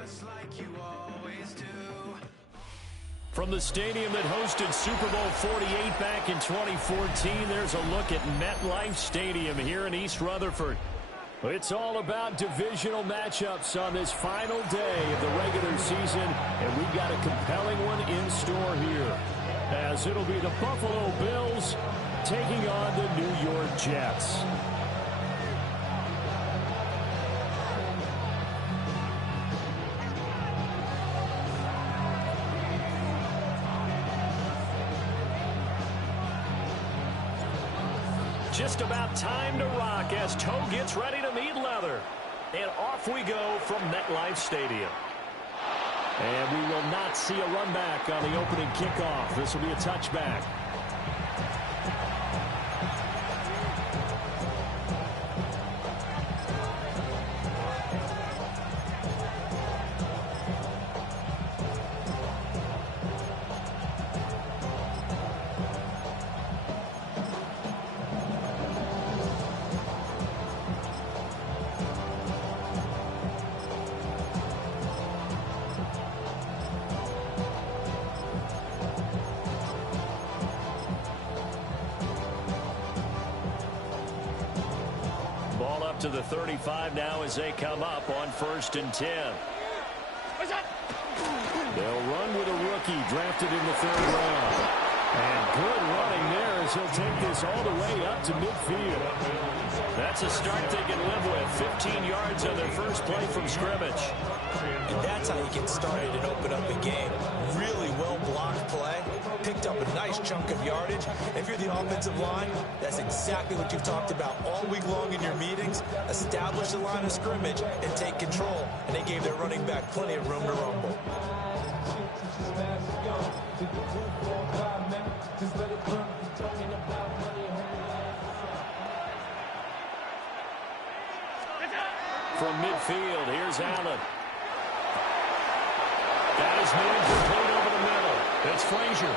just like you always do. From the stadium that hosted Super Bowl 48 back in 2014, there's a look at MetLife Stadium here in East Rutherford. It's all about divisional matchups on this final day of the regular season, and we've got a compelling one in store here, as it'll be the Buffalo Bills taking on the New York Jets. Just about time to rock as Toe gets ready to meet leather. And off we go from MetLife Stadium. And we will not see a run back on the opening kickoff. This will be a touchback. To the 35 now as they come up on 1st and 10. They'll run with a rookie drafted in the 3rd round. And good running there as he'll take this all the way up to midfield. That's a start they can live with. 15 yards on their first play from scrimmage. And that's how you get started and open up a game. Really well-blocked play. Picked up a nice chunk of yardage. If you're the offensive line, that's exactly what you've talked about all week long in your meetings. Establish the line of scrimmage and take control. And they gave their running back plenty of room to rumble. From midfield, here's Allen. Got his man complete over the middle. That's Frazier.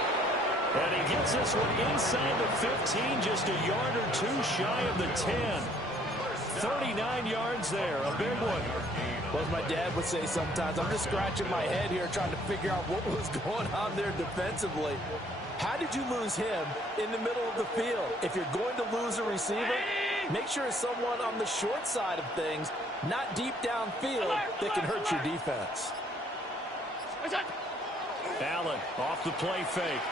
And he gets this one inside the 15, just a yard or two shy of the 10. 39 yards there, a big one. Well, as my dad would say sometimes, I'm just scratching my head here trying to figure out what was going on there defensively. How did you lose him in the middle of the field? If you're going to lose a receiver, make sure it's someone on the short side of things, not deep downfield, that can hurt your defense. Allen off the play fake.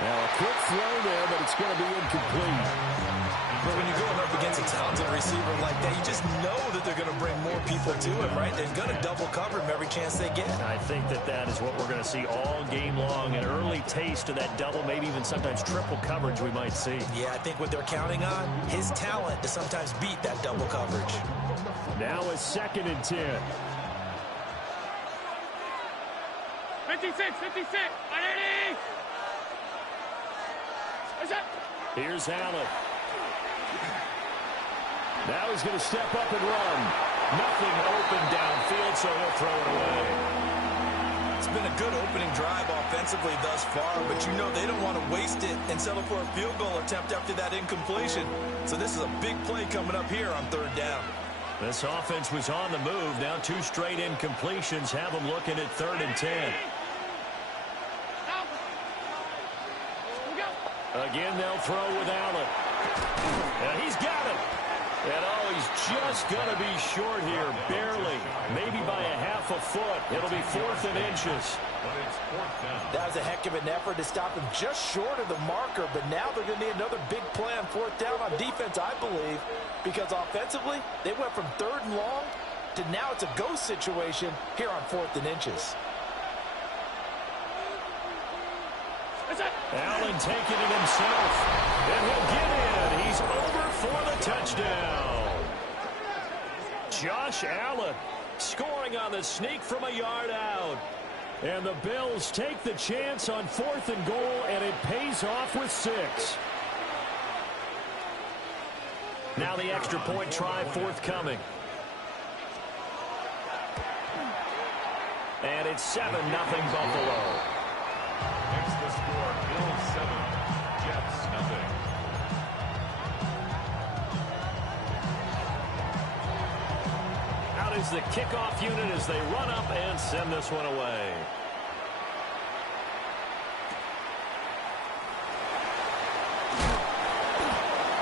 Now a quick throw there, but it's going to be incomplete. But when you're going up against a talented receiver like that, you just know that they're going to bring more people to him, right? They're going to double cover him every chance they get. I think that is what we're going to see all game long. An early taste of that double, maybe even sometimes triple coverage we might see. Yeah, I think what they're counting on, his talent to sometimes beat that double coverage. Now a 2nd and 10. 56, 56, 180. Here's Allen. Now he's going to step up and run. Nothing open downfield, so he'll throw it away. It's been a good opening drive offensively thus far, but you know they don't want to waste it and settle for a field goal attempt after that incompletion. So this is a big play coming up here on 3rd down. This offense was on the move. Now 2 straight incompletions have them looking at 3rd and 10. Again, they'll throw with Allen. And he's got it. And oh, he's just going to be short here, barely. Maybe by a half a foot. It'll be 4th and inches. That was a heck of an effort to stop him just short of the marker, but now they're going to need another big play on 4th down on defense, I believe, because offensively, they went from 3rd and long to now it's a go situation here on 4th and inches. Allen taking it himself, and he'll get in. He's over for the touchdown. Josh Allen scoring on the sneak from a yard out. And the Bills take the chance on 4th and goal, and it pays off with 6. Now the extra point try forthcoming. And it's 7-0 Buffalo. Next the score, Bills 7, Jets nothing. Out out is the kickoff unit as they run up and send this one away.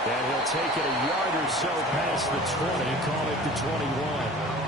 And he'll take it a yard or so past the 20, call it the 21.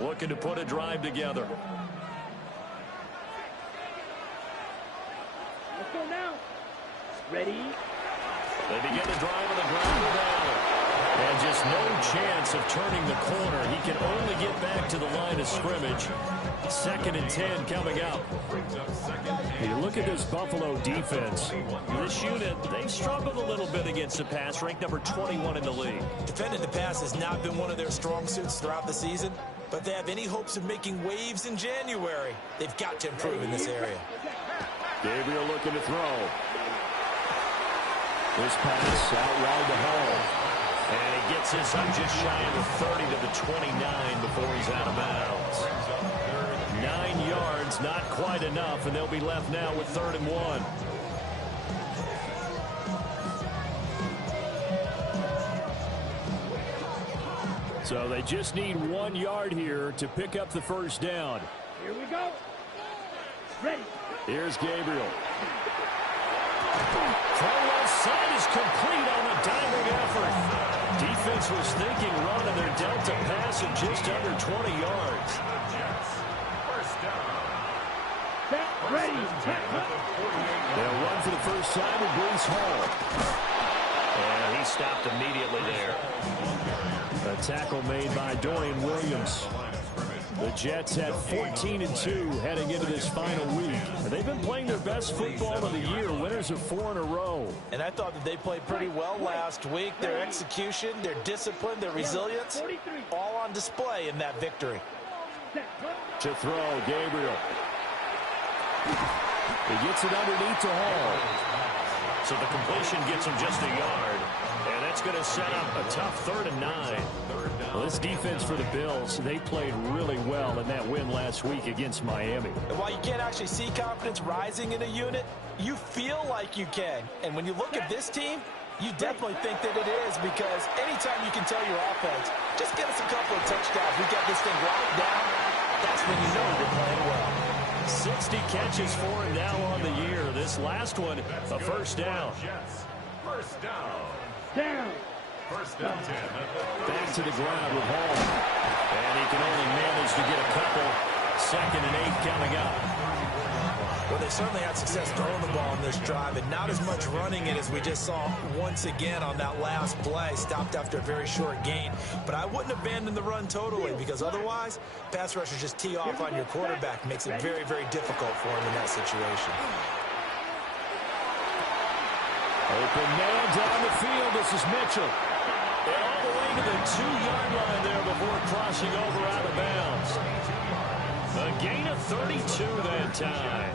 Looking to put a drive together. Let's go now. Ready? They begin the drive on the ground with Allen. And just no chance of turning the corner. He can only get back to the line of scrimmage. 2nd and 10 coming up. You look at this Buffalo defense. This unit, they've struggled a little bit against the pass, ranked number 21 in the league. Defending the pass has not been one of their strong suits throughout the season, but they have any hopes of making waves in January. They've got to improve in this area. Gabriel looking to throw. This pass out wide to Hall. And he gets this up just shy of the 30 to the 29 before he's out of bounds. 9 yards, not quite enough, and they'll be left now with 3rd and 1. So they just need 1 yard here to pick up the first down. Here we go. Ready. Here's Gabriel. Throw left side is complete on a diving effort. Defense was thinking run, and they're dealt a pass of just under 20 yards. Ready. They'll run for the first time with Breece Hall. And he stopped immediately there. A tackle made by Dorian Williams. The Jets at 14-2 heading into this final week. They've been playing their best football of the year, winners of 4 in a row. And I thought that they played pretty well last week. Their execution, their discipline, their resilience, all on display in that victory. To throw, Gabriel. He gets it underneath to Hall. So the completion gets him just a yard. And that's going to set up a tough 3rd and 9. Well, this defense for the Bills, they played really well in that win last week against Miami. And while you can't actually see confidence rising in a unit, you feel like you can. And when you look at this team, you definitely think that it is, because anytime you can tell your offense, just get us a couple of touchdowns, we got this thing locked down, that's when you know you're playing well. 60 catches for him now on the year. This last one, a first down. First down. Down. First down 10. Back to the ground with Hall. And he can only manage to get a couple. 2nd and 8 coming up. Well, they certainly had success throwing the ball on this drive, and not as much running it as we just saw once again on that last play. Stopped after a very short gain. But I wouldn't abandon the run totally, because otherwise, pass rushers just tee off on your quarterback. Makes it very, very difficult for him in that situation. Open man down the field. This is Mitchell. And all the way to the 2-yard line there before crossing over out of bounds. A gain of 32 that time.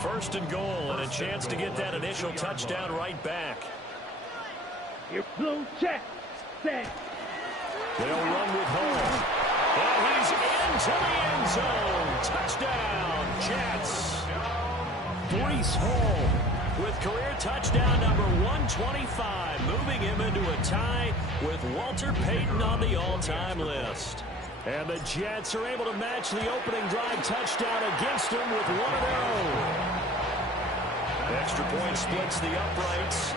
1st and goal, and a chance to get that initial touchdown right back. Here, blue check. Set. They'll run with Hall. And he's into the end zone. Touchdown, Jets. Breece Hall with career touchdown number 125, moving him into a tie with Walter Payton on the all-time list. And the Jets are able to match the opening drive touchdown against them with one of their own. Extra point splits the uprights,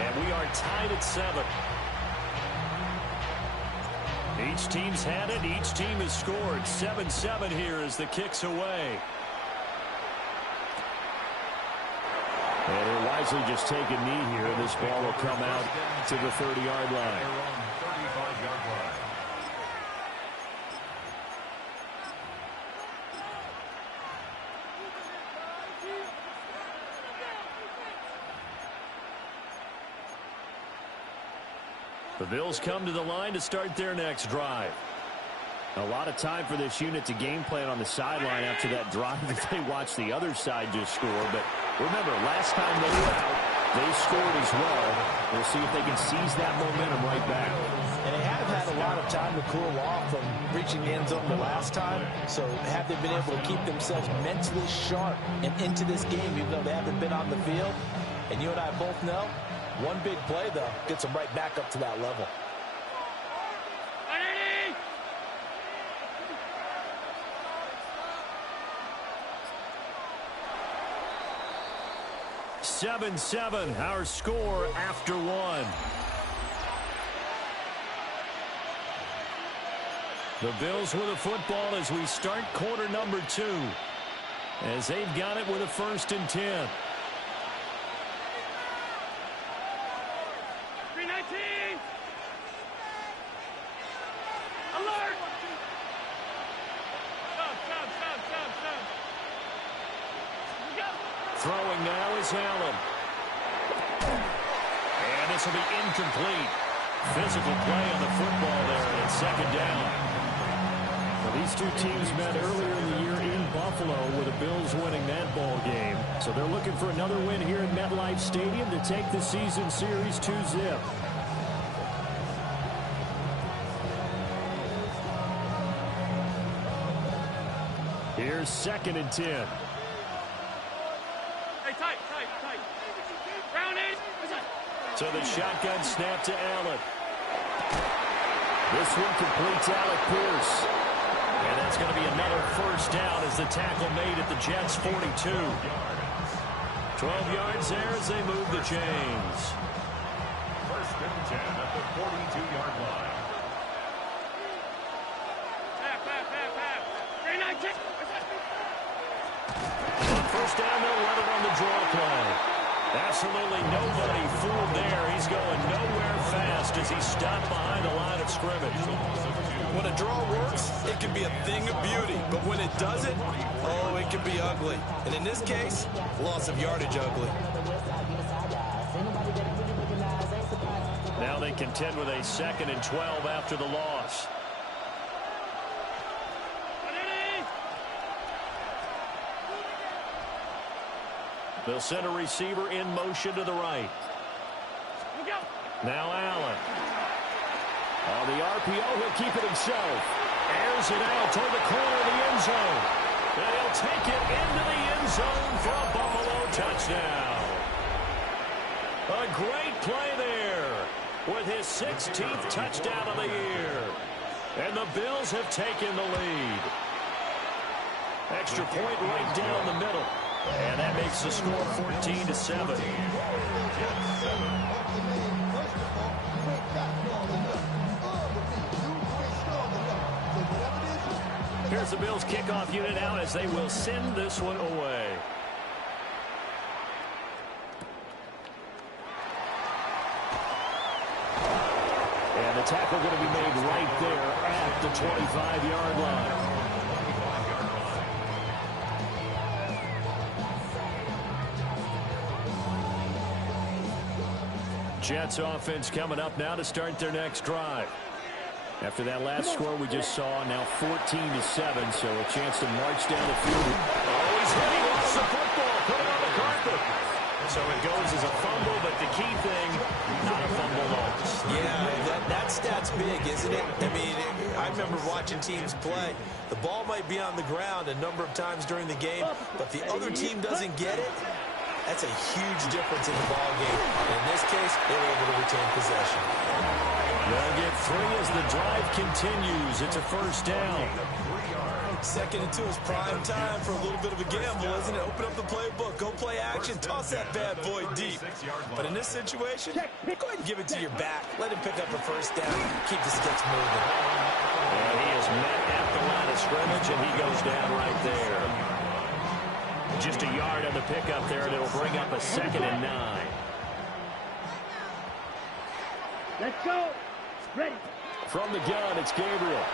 and we are tied at 7. Each team's had it. Each team has scored. 7-7 here as the kick's away. And he'll wisely just take a knee here, and this ball will come out to the 30-yard line. The Bills come to the line to start their next drive. A lot of time for this unit to game plan on the sideline after that drive that they watched the other side just score. But remember, last time they were out, they scored as well. We'll see if they can seize that momentum right back. And they have had a lot of time to cool off from reaching the end zone the last time. So have they been able to keep themselves mentally sharp and into this game, even though they haven't been on the field? And you and I both know, one big play, though, gets them right back up to that level. 7-7, our score after one. The Bills with the football as we start quarter number 2. As they've got it with a 1st and 10. 319! Alert! Stop. Throwing now is Allen. And this will be incomplete. Physical play on the football there, and it's 2nd down. Well, these two teams met earlier in the year in Buffalo with the Bills winning that ball game. So they're looking for another win here at MetLife Stadium to take the season series 2-zip. Here's 2nd and 10. Tight. Round 8. So the shotgun snap to Allen. This one completes Alec Pierce. And that's going to be another 1st down as the tackle made at the Jets' 42. 12 yards there as they move the chains. 1st and 10 at the 42-yard line. Half. 319! On 1st down, they'll run it on the draw play. Absolutely nobody fooled there. He's going nowhere fast as he stopped behind the line of scrimmage. When a draw works, it can be a thing of beauty. But when it doesn't, oh, it can be ugly. And in this case, loss of yardage ugly. Now they contend with a 2nd and 12 after the loss. They'll send a receiver in motion to the right. Now Allen. On the RPO, he'll keep it himself. Airs it out toward the corner of the end zone. And he'll take it into the end zone for a Buffalo touchdown. A great play there with his 16th touchdown of the year. And the Bills have taken the lead. Extra point right down the middle. And that makes the score 14-7. Here's the Bills kickoff unit out as they will send this one away. And the tackle going to be made right there at the 25-yard line. Jets offense coming up now to start their next drive. After that last score we just saw, now 14-7, so a chance to march down the field. Oh, he's hitting off the football, put it on the carpet. So it goes as a fumble, but the key thing, not a fumble loss. Yeah, that stat's big, isn't it? I mean, I remember watching teams play. The ball might be on the ground a number of times during the game, but the other team doesn't get it. That's a huge difference in the ball game. And in this case, they were able to retain possession. They'll get 3 as the drive continues. It's a 1st down. 2nd and 2 is prime time for a little bit of a gamble, isn't it? Open up the playbook, go play action, toss that bad boy deep. But in this situation, go ahead and give it to your back. Let him pick up a 1st down. Keep the sticks moving. And he is met at the line of scrimmage, and he goes down right there. Just a yard on the pickup there, and it'll bring up a 2nd and 9. Let's go. Ready. From the gun, it's Gabriel.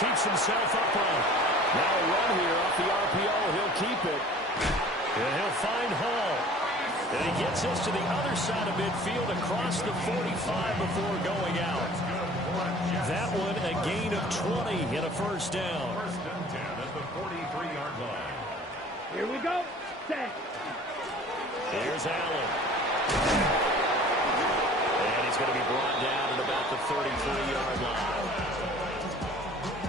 Keeps himself upright. Now a run here off the RPO. He'll keep it. And he'll find Hall. And he gets us to the other side of midfield across the 45 before going out. That one a gain of 20 and a first down. First and 10 at the 43-yard line. Here we go. Set. Here's Allen. And he's going to be brought down at about the 33-yard line.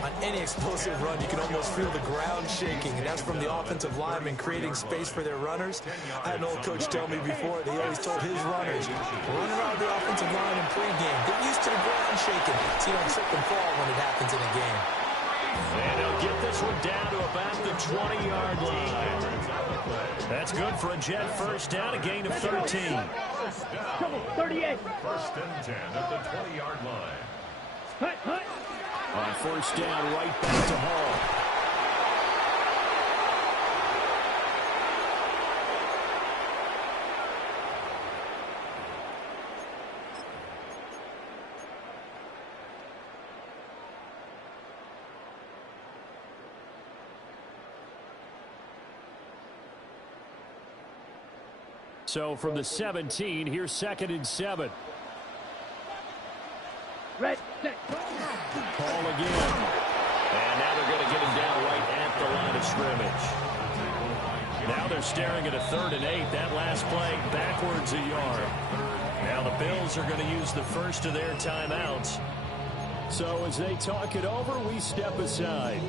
On any explosive run, you can almost feel the ground shaking, and that's from the offensive linemen creating space for their runners. I had an old coach tell me before, they always told his runners, run around the offensive line in pregame. Get used to the ground shaking so you don't trip and fall when it happens in a game. And he'll get this one down to about the 20-yard line. That's good for a Jet first down, a gain of 13. Trouble, 38. First and 10 at the 20-yard line. Hut, hut. On first down, right back to Hall. So from the 17, here's 2nd and 7. Red, set. Hall again. And now they're going to get him down right at the line of scrimmage. Now they're staring at a 3rd and 8. That last play backwards a yard. Now the Bills are going to use the first of their timeouts. So as they talk it over, we step aside.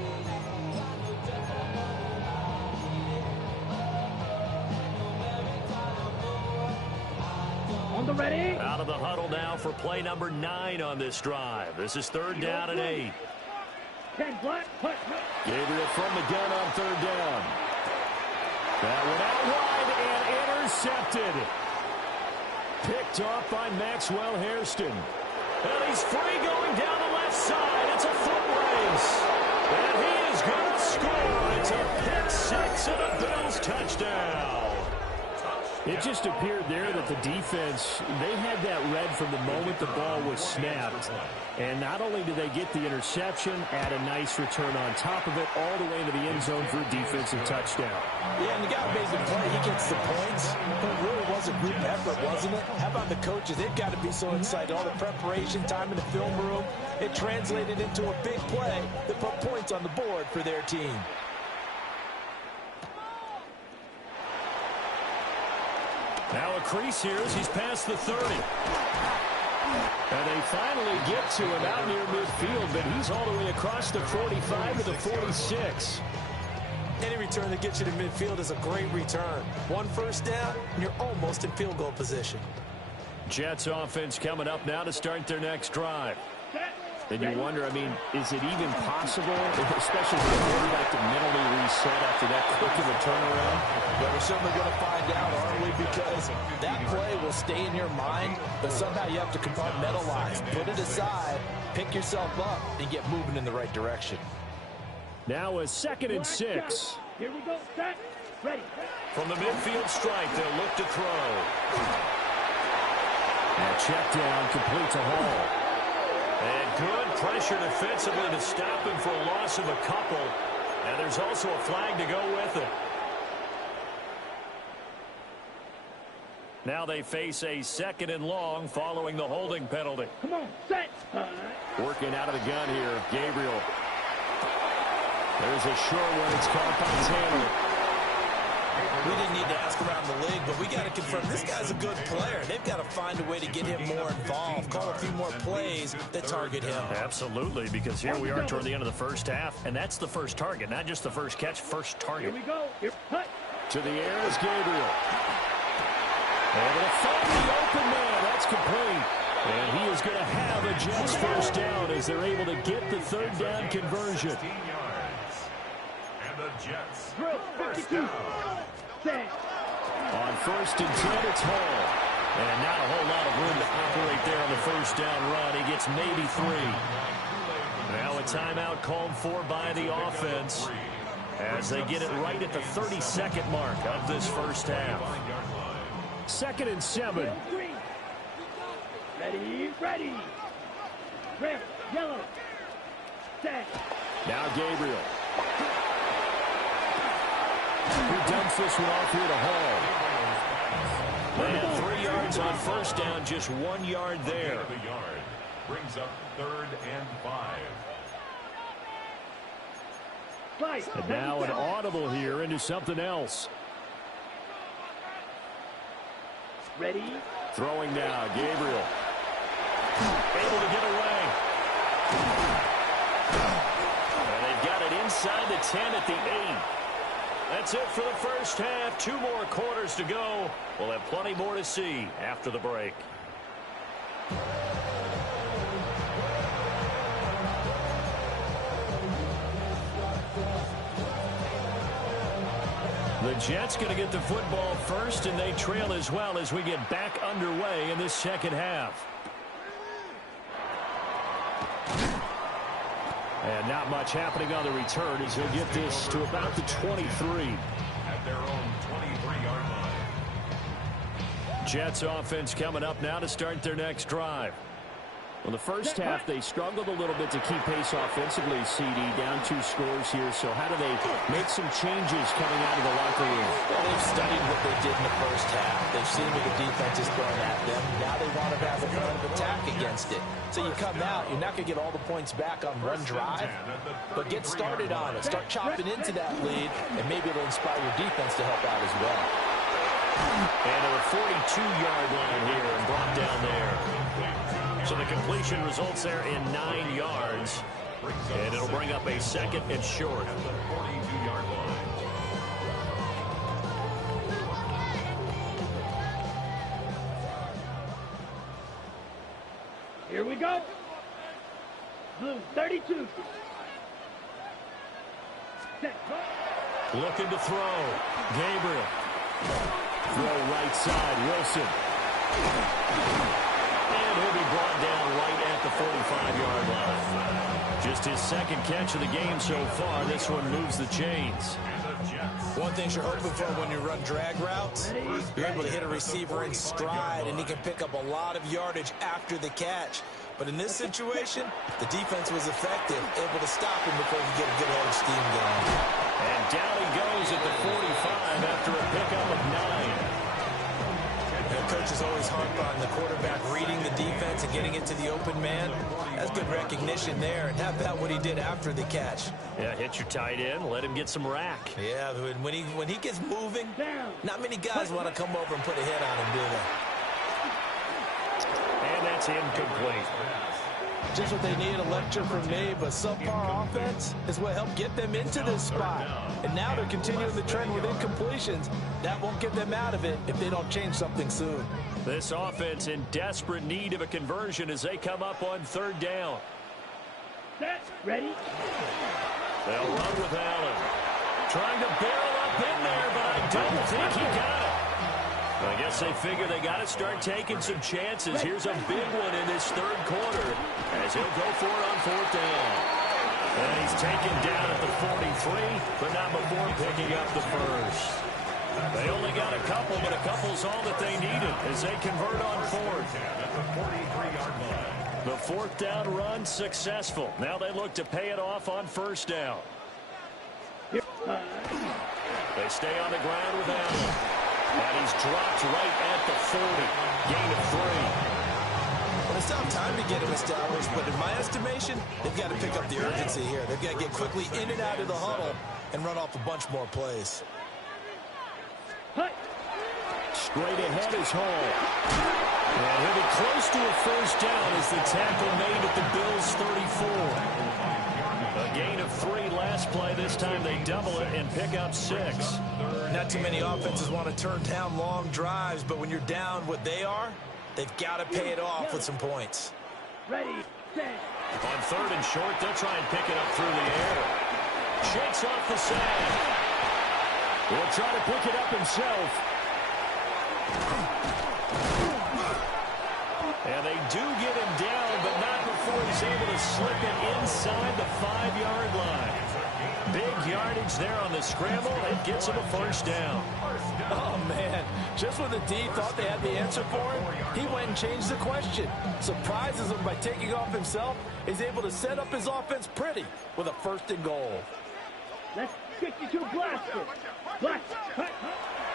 On the ready. Out of the huddle now for play number 9 on this drive. This is 3rd down and 8. 10 black, hut, hut. Gabriel from the gun on 3rd down. That one out wide and intercepted. Picked off by Maxwell Hairston. And he's free going down the left side. It's a foot race. And he is going to score. It's a pick 6 and a Bills touchdown. It just appeared there that the defense, they had that read from the moment the ball was snapped. And not only did they get the interception, add a nice return on top of it, all the way into the end zone for a defensive touchdown. Yeah, and the guy made the play. He gets the points. But it really was a group effort, wasn't it? How about the coaches? They've got to be so excited. All the preparation time in the film room, it translated into a big play that put points on the board for their team. Now a crease here as he's past the 30. And they finally get to him out near midfield, but he's all the way across the 45 to the 46. Any return that gets you to midfield is a great return. One first down, and you're almost in field goal position. Jets offense coming up now to start their next drive. And you wonder, I mean, is it even possible, especially for the quarterback, to mentally reset after that quick of a turnaround? Well, we're certainly going to find out, aren't we? Because that play will stay in your mind, but somehow you have to compartmentalize. Put it aside, pick yourself up, and get moving in the right direction. Now a 2nd and 6. Here we go, set, ready. From the midfield strike, they'll look to throw. And check down, complete to Hall. And good pressure defensively to stop him for a loss of a couple. And there's also a flag to go with it. Now they face a 2nd and long following the holding penalty. Come on, set. Working out of the gun here, Gabriel. There's a short one. It's caught by Tanner. We didn't need to ask around the league, but we got to confirm this guy's a good player. They've got to find a way to get him more involved, call a few more plays that target him. Absolutely, because here we are toward the end of the first half, and that's the first target, not just the first catch, first target. Here we go. Here, hut. To the air is Gabriel. Able to find the open man. That's complete. And he is going to have a Jets first down as they're able to get the 3rd down conversion. 16 yards. And the Jets Drill, first 52. down. Set. On 1st and 10, it's Hall. And not a whole lot of room to operate there on the first down run. He gets maybe 3. Now a timeout called for by the offense as they get it right at the 32nd mark of this first half. 2nd and 7. Ready, ready. Red, yellow. Set. Now Gabriel. Who dumps this one off here to Hall. And 3 yards on first down, just 1 yard there. Brings up 3rd and 5. And now an audible here into something else. Ready? Throwing now, Gabriel. Able to get away. And they've got it inside the 10 at the 8. That's it for the first half. 2 more quarters to go. We'll have plenty more to see after the break. The Jets going to get the football first, and they trail as well as we get back underway in this second half. And not much happening on the return as he'll get this to about the 23. At their own 23-yard line. Jets offense coming up now to start their next drive. Well, the first half, they struggled a little bit to keep pace offensively, CD, down 2 scores here. So how do they make some changes coming out of the locker room? Well, they've studied what they did in the first half. They've seen what the defense is throwing at them. Now they want to have a plan of attack against it. So you come out, you're not going to get all the points back on one drive, but get started on it. Start chopping into that lead, and maybe it'll inspire your defense to help out as well. And to the 42-yard line here and brought down there. So the completion results there in 9 yards. And it'll bring up a 2nd and short. At the 42-yard line. Here we go. Blue 32. Set. Looking to throw. Gabriel. Throw right side. Wilson. And he'll be brought down right at the 45-yard line. Just his 2nd catch of the game so far. This one moves the chains. One thing you're hoping for when you run drag routes, you're able to hit a receiver in stride, and he can pick up a lot of yardage after the catch. But in this situation, the defense was effective, able to stop him before he get a good head of steam going. And down he goes at the 45 after a pickup of 9. Coaches always harp on the quarterback reading the defense and getting it to the open man. That's good recognition there. And how about what he did after the catch? Yeah, hit your tight end, let him get some rack. Yeah, when he gets moving, not many guys want to come over and put a hit on him, do they? And that's incomplete. Just what they need, a lecture from me, but subpar offense is what helped get them into this spot. And now they're continuing the trend with incompletions. That won't get them out of it if they don't change something soon. This offense in desperate need of a conversion as they come up on 3rd down. Set. Ready? They'll run with Allen. Trying to barrel up in there, but I don't think he got it. I guess they figure they got to start taking some chances. Here's a big one in this 3rd quarter as he'll go for it on 4th down. And he's taken down at the 43, but not before picking up the first. They only got a couple, but a couple's all that they needed as they convert on 4th. At the 43-yard line. The 4th down run successful. Now they look to pay it off on 1st down. They stay on the ground with Allen. And he's dropped right at the 40. Gain of 3. Well, it's not time to get him established, but in my estimation, they've got to pick up the urgency here. They've got to get quickly in and out of the huddle and run off a bunch more plays. Straight ahead is Hall. And he'll be close to a 1st down as the tackle made at the Bills' 34. A gain of 3 last play. This time they double it and pick up 6. Not too many offenses want to turn down long drives, but when you're down what they are, they've got to pay it off with some points. Ready, set. On 3rd and short, they'll try and pick it up through the air. Shakes off the side. He'll try to pick it up himself. And they do get him down, but not before he's able to slip it inside the 5-yard line. Big yardage there on the scramble. It gets him a 1st down. Oh, man. Just when the D thought they had the answer for him, he went and changed the question. Surprises him by taking off himself. He's able to set up his offense pretty with a 1st and goal. Let's 62 blaster. Blaster.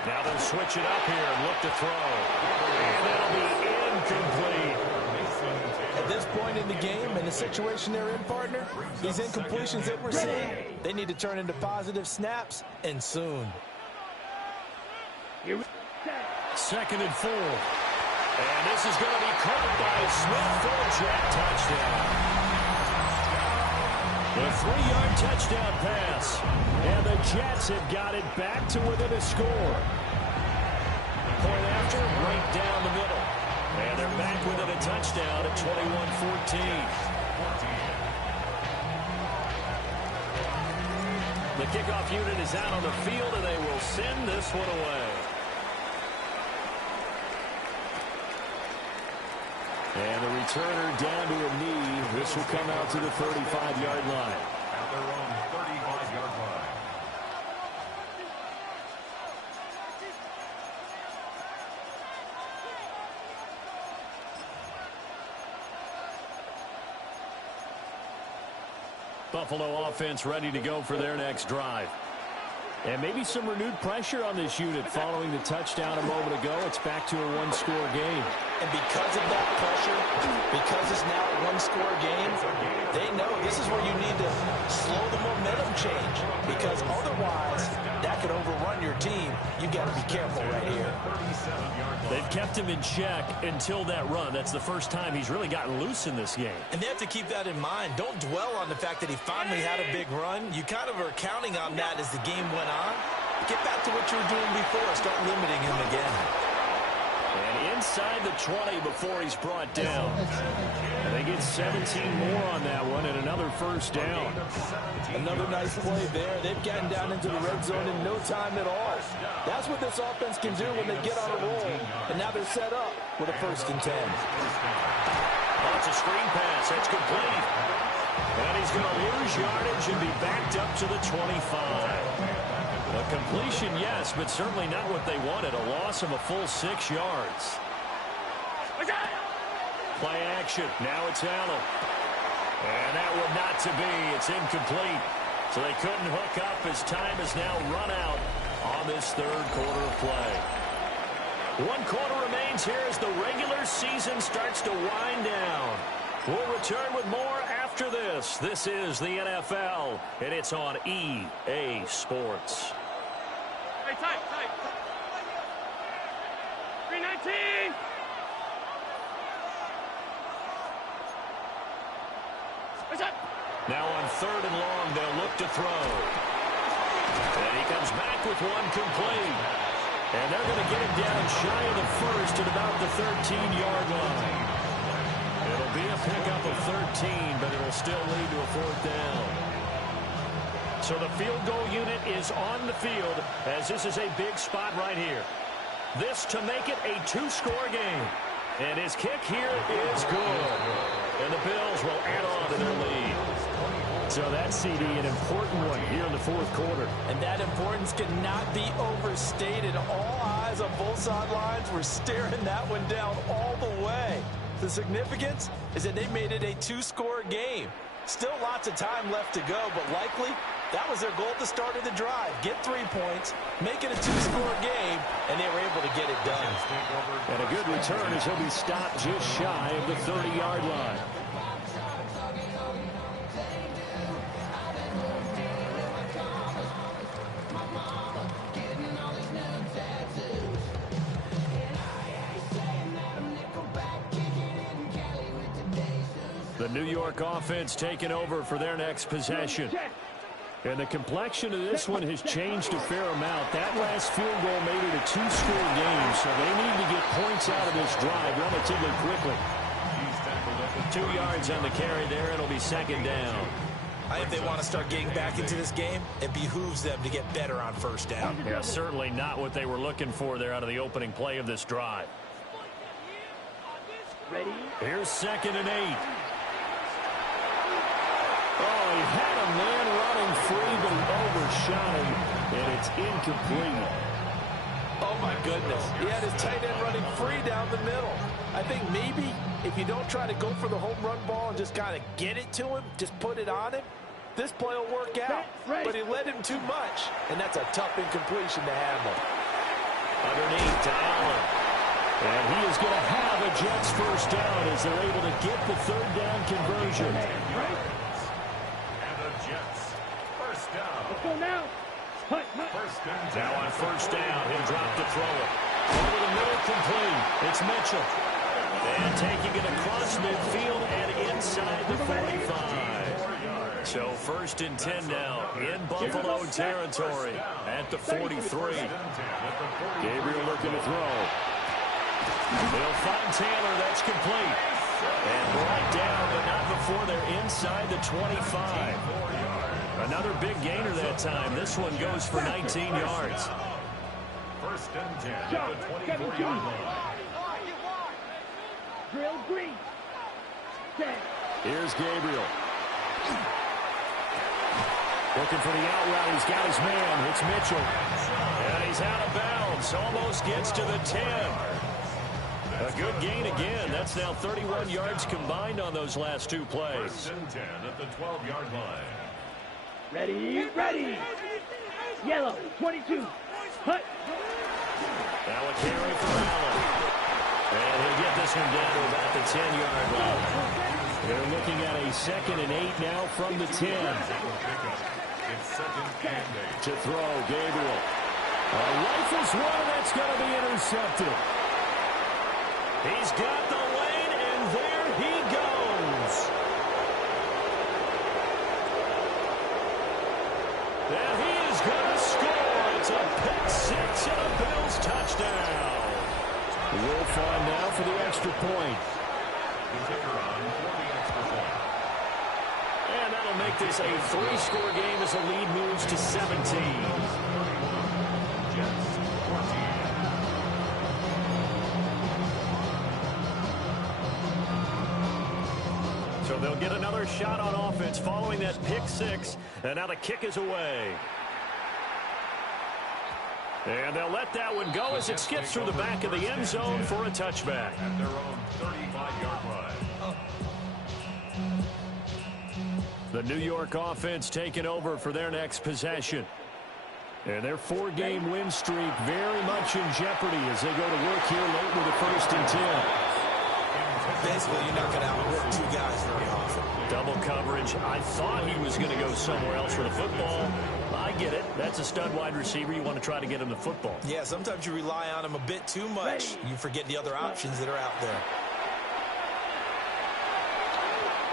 Now they'll switch it up here and look to throw. And it'll be incomplete. And this point in the game and the situation they're in, partner, these incompletions that we're seeing, they need to turn into positive snaps, and soon. 2nd and 4. And this is going to be caught by Smith for a jet touchdown. The 3-yard touchdown pass. And the Jets have got it back to within a score. Point after, right down the middle. And they're back within a touchdown at 21-14. The kickoff unit is out on the field, and they will send this one away. And the returner down to a knee. This will come out to the 35-yard line. At their own 35-yard line. Buffalo offense ready to go for their next drive. And maybe some renewed pressure on this unit following the touchdown a moment ago. It's back to a one-score game. And because of that pressure, because it's now a one-score game, they know this is where you need to slow the momentum change. Because otherwise, that could overrun your team. You've got to be careful right here. They've kept him in check until that run. That's the first time he's really gotten loose in this game. And they have to keep that in mind. Don't dwell on the fact that he finally had a big run. You kind of are counting on that as the game went on. Get back to what you were doing before. Start limiting him again. And inside the 20 before he's brought down. And they get 17 more on that one and another first down. Another nice play there. They've gotten down into the red zone in no time at all. That's what this offense can do when they get on a roll. And now they're set up with a 1st and 10. Oh, it's a screen pass. That's complete. And he's going to lose yardage and be backed up to the 25. A completion, yes, but certainly not what they wanted. A loss of a full 6 yards. Play action. Now it's Allen. And that one not to be. It's incomplete. So they couldn't hook up as time has now run out on this 3rd quarter of play. 1 quarter remains here as the regular season starts to wind down. We'll return with more after this. This is the NFL, and it's on EA Sports. Hey, tight. 319. Now on 3rd and long, they'll look to throw. And he comes back with one complete. And they're going to get him down shy of the 1st at about the 13-yard line. It'll be a pickup of 13, but it'll still lead to a 4th down. So the field goal unit is on the field as this is a big spot right here. This to make it a 2-score game. And his kick here is good. And the Bills will add on to their lead. So that CD, an important one here in the 4th quarter. And that importance cannot be overstated. All eyes on both sidelines were staring that one down all the way. The significance is that they made it a 2-score game. Still lots of time left to go, but likely that was their goal at the start of the drive. Get 3 points, make it a 2-score game, and they were able to get it done. And a good return as he'll be stopped just shy of the 30-yard line. The New York offense taking over for their next possession. And the complexion of this one has changed a fair amount. That last field goal made it a 2-score game, so they need to get points out of this drive relatively quickly. 2 yards on the carry there. It'll be 2nd down. I think they want to start getting back into this game. It behooves them to get better on 1st down. Yeah, certainly not what they were looking for there out of the opening play of this drive. Ready? Here's 2nd and 8. Oh, he had a man running free, but he overshot him, and it's incomplete. Oh, my goodness. He had his tight end running free down the middle. I think maybe if you don't try to go for the home run ball and just kind of get it to him, just put it on him, this play will work out. But he led him too much, and that's a tough incompletion to handle. Underneath to Allen. And he is going to have a Jets first down as they're able to get the third down conversion. And the Jets, first down. Let's go now. First and 10. Now on first down, he'll drop to throw it. Over the middle, complete. It's Mitchell. And taking it across midfield and inside the 45. So first and 10 now in Buffalo territory at the 43. Gabriel looking to throw. They'll find Taylor. That's complete. And brought down, but not before they're inside the 25. Another big gainer that time. This one goes for 19 yards. First and 10 at the 24-yard line. Drill green. Here's Gabriel. Looking for the out route. He's got his man. It's Mitchell. And he's out of bounds. Almost gets to the 10. A good gain again. That's now 31 yards combined on those last two plays. First and 10 at the 12-yard line. Ready, ready. Yellow, 22. Hut. Now a carry for Allen. And he'll get this one down to about the 10-yard line. They're looking at a 2nd and 8 now from the 10. It's 2nd and 8. To throw, Gabriel. Rifles one, that's going to be intercepted. He's got the lane, and there he goes. And he is going to score. It's a pick six and a Bills touchdown. Wolf on now for the extra point. The kicker on for the extra point. And that'll make this a 3-score game as the lead moves to 17. Jets, 14. So they'll get another shot on offense following that pick six. And now the kick is away. And they'll let that one go as it skips through the back of the end zone for a touchback. At their own 35-yard line. The New York offense taking over for their next possession. And their 4-game win streak very much in jeopardy as they go to work here late with a 1st and 10. Basically, you're not going to outwork two guys very often. Double coverage. I thought he was going to go somewhere else for the football. I get it. That's a stud wide receiver. You want to try to get him the football. Yeah, sometimes you rely on him a bit too much. You forget the other options that are out there.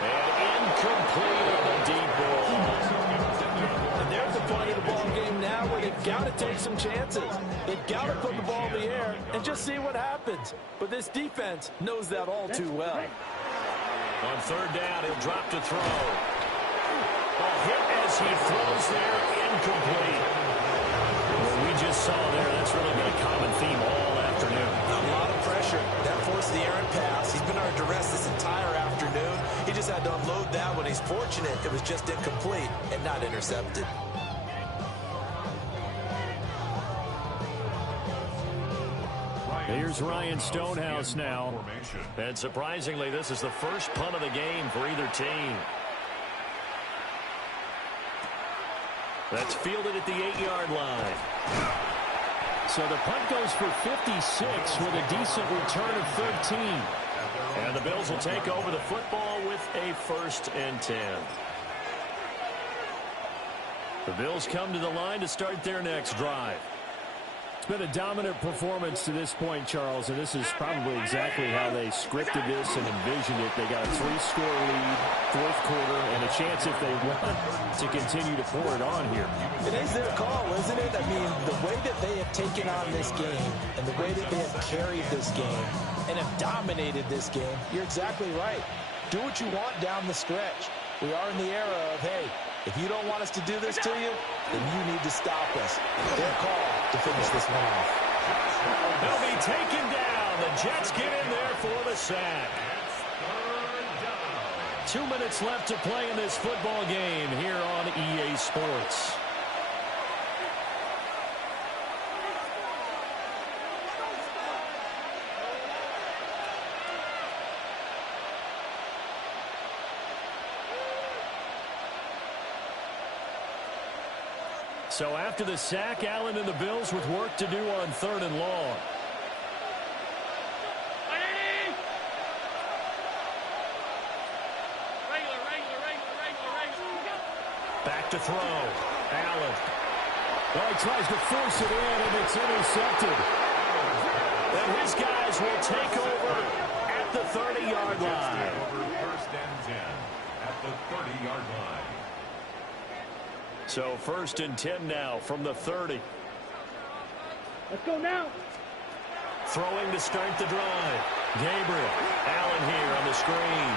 And incomplete on the deep ball. And there's the point of the ball game now where they've got to take some chances. They've got to put the ball in the air and just see what happens. But this defense knows that all too well. On 3rd down, he'll drop to throw. A hit as he throws there, incomplete. What we just saw there, that's really been a common theme all afternoon. A lot of pressure. That forced the errant pass. He's been under duress this entire afternoon. He just had to unload that one. He's fortunate it was just incomplete and not intercepted. Here's Ryan Stonehouse now. And surprisingly, this is the first punt of the game for either team. That's fielded at the 8-yard line. So the punt goes for 56 with a decent return of 13. And the Bills will take over the football with a 1st and 10. The Bills come to the line to start their next drive. It's been a dominant performance to this point, Charles, and this is probably exactly how they scripted this and envisioned it. They got a 3-score lead, 4th quarter, and a chance if they want to continue to pour it on here. It is their call, isn't it? I mean, the way that they have taken on this game and the way that they have carried this game and have dominated this game, you're exactly right. Do what you want down the stretch. We are in the era of, hey, if you don't want us to do this to you, then you need to stop us. Their call to finish this one off. They'll be taken down. The Jets get in there for the sack. 2 minutes left to play in this football game here on EA Sports. So after the sack, Allen and the Bills with work to do on 3rd and long. Back to throw. Allen. Well, he tries to force it in, and it's intercepted. And his guys will take over at the 30-yard line. First and 10 at the 30-yard line. So first and 10 now from the 30. Let's go now. Throwing to start the drive. Gabriel. Allen here on the screen.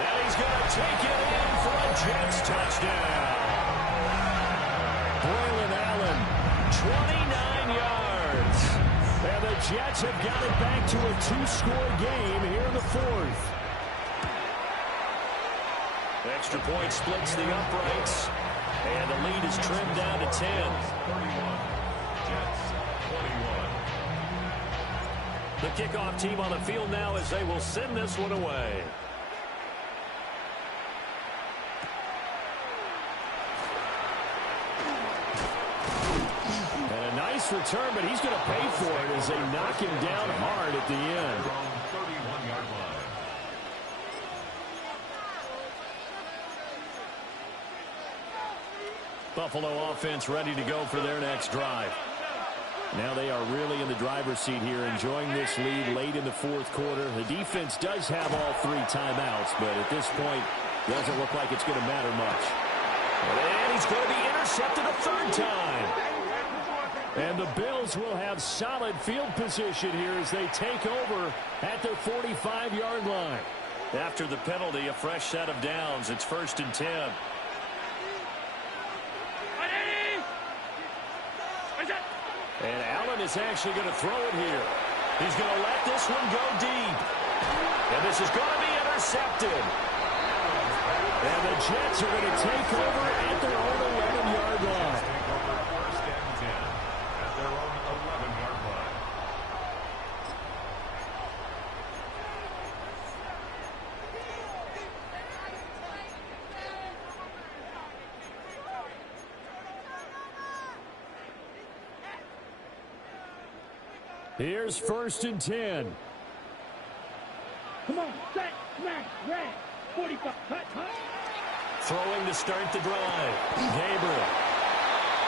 And he's going to take it in for a Jets touchdown. Braylon Allen, 29 yards. And the Jets have got it back to a two-score game here in the fourth. Extra point splits the uprights. And the lead is trimmed down to 10. 31. Jets 21. The kickoff team on the field now as they will send this one away. And a nice return, but he's going to pay for it as they knock him down hard at the end. From 31-yard line. Buffalo offense ready to go for their next drive. Now they are really in the driver's seat here, enjoying this lead late in the fourth quarter. The defense does have all three timeouts, but at this point, doesn't look like it's going to matter much. And he's going to be intercepted a third time. And the Bills will have solid field position here as they take over at their 45-yard line. After the penalty, a fresh set of downs. It's first and 10. And Allen is actually going to throw it here. He's going to let this one go deep. And this is going to be intercepted. And the Jets are going to take over at their own 11-yard line. Take over first and 10 at their own 11-yard line. Here's first and 10. Come on, set, smash, grab. 45, cut. Throwing to start the drive. Gabriel.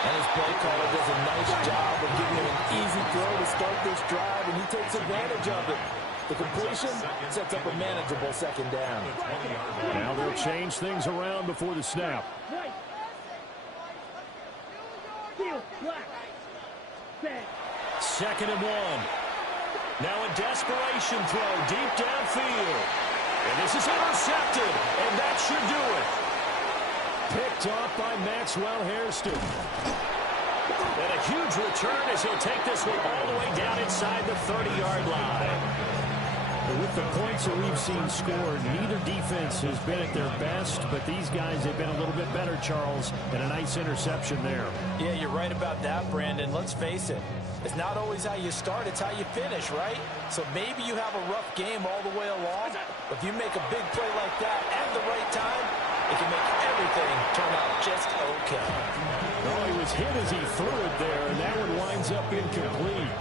And his play caller does a nice job of giving him an easy throw to start this drive, and he takes advantage of it. The completion sets up a manageable second down. Now they'll change things around before the snap. Right. Steal, black. Set. Second and 1. Now a desperation throw deep downfield. And this is intercepted, and that should do it. Picked off by Maxwell Hairston. And a huge return as he'll take this one all the way down inside the 30-yard line. With the points that we've seen scored, neither defense has been at their best, but these guys have been a little bit better, Charles, and a nice interception there. Yeah, you're right about that, Brandon. Let's face it. It's not always how you start, it's how you finish, right? So maybe you have a rough game all the way along, but if you make a big play like that at the right time, it can make everything turn out just okay. Oh, he was hit as he threw it there, and that one winds up incomplete.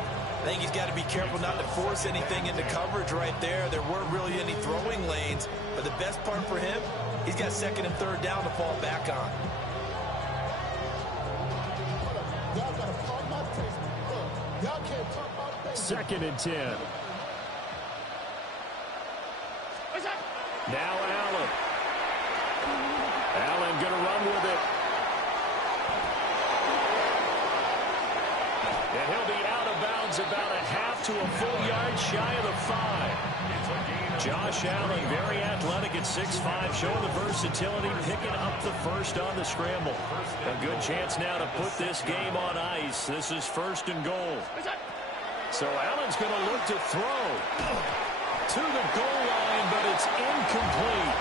I think he's got to be careful not to force anything into coverage right there. There weren't really any throwing lanes, but the best part for him, he's got second and third down to fall back on. Second and 10. Now Allen. Allen going to run with it. And he'll be out of bounds about a half to a full yard shy of the 5. Josh Allen, very athletic at 6'5", showing the versatility, picking up the first on the scramble. A good chance now to put this game on ice. This is first and goal. So Allen's going to look to throw to the goal line, but it's incomplete.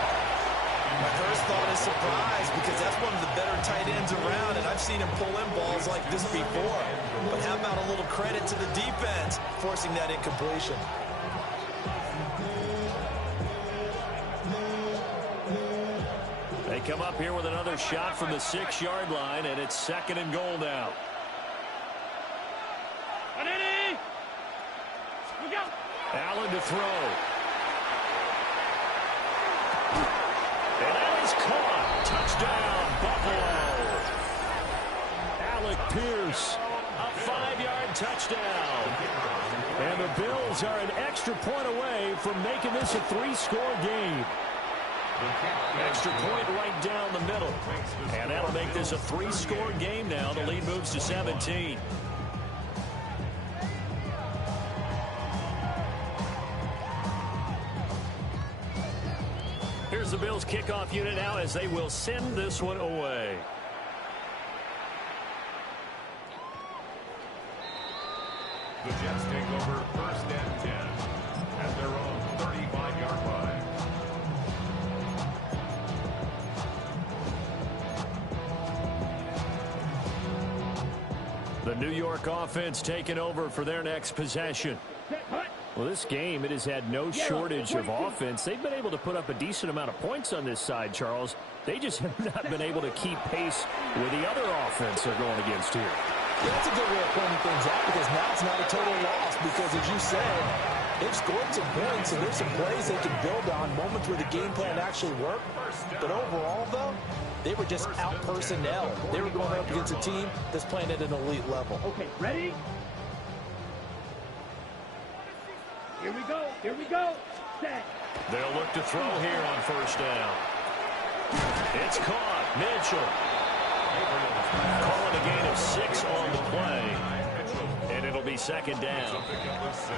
My first thought is surprise, because that's one of the better tight ends around, and I've seen him pull in balls like this before. But how about a little credit to the defense forcing that incompletion? They come up here with another shot from the 6-yard line, and it's second and goal now. Allen to throw. And that is caught. Pierce. A 5-yard touchdown. And the Bills are an extra point away from making this a 3-score game. Extra point right down the middle. And that'll make this a 3-score game now. The lead moves to 17. Here's the Bills kickoff unit now as they will send this one away. The Jets take over 1st and 10 at their own 35-yard line. The New York offense taking over for their next possession. Well, this game, it has had no shortage of offense. They've been able to put up a decent amount of points on this side, Charles. They just have not been able to keep pace with the other offense they're going against here. Yeah, that's a good way of pointing things out because now it's not a total loss because, as you said, they've scored some points and there's some plays they can build on, moments where the game plan actually worked. But overall, though, they were just out personnel. They were going up against a team that's playing at an elite level. Okay, ready? Here we go. Here we go. Set. They'll look to throw here on 1st down. It's caught. Mitchell. Calling a gain of 6 on the play. And it'll be 2nd down. Pick up with 6.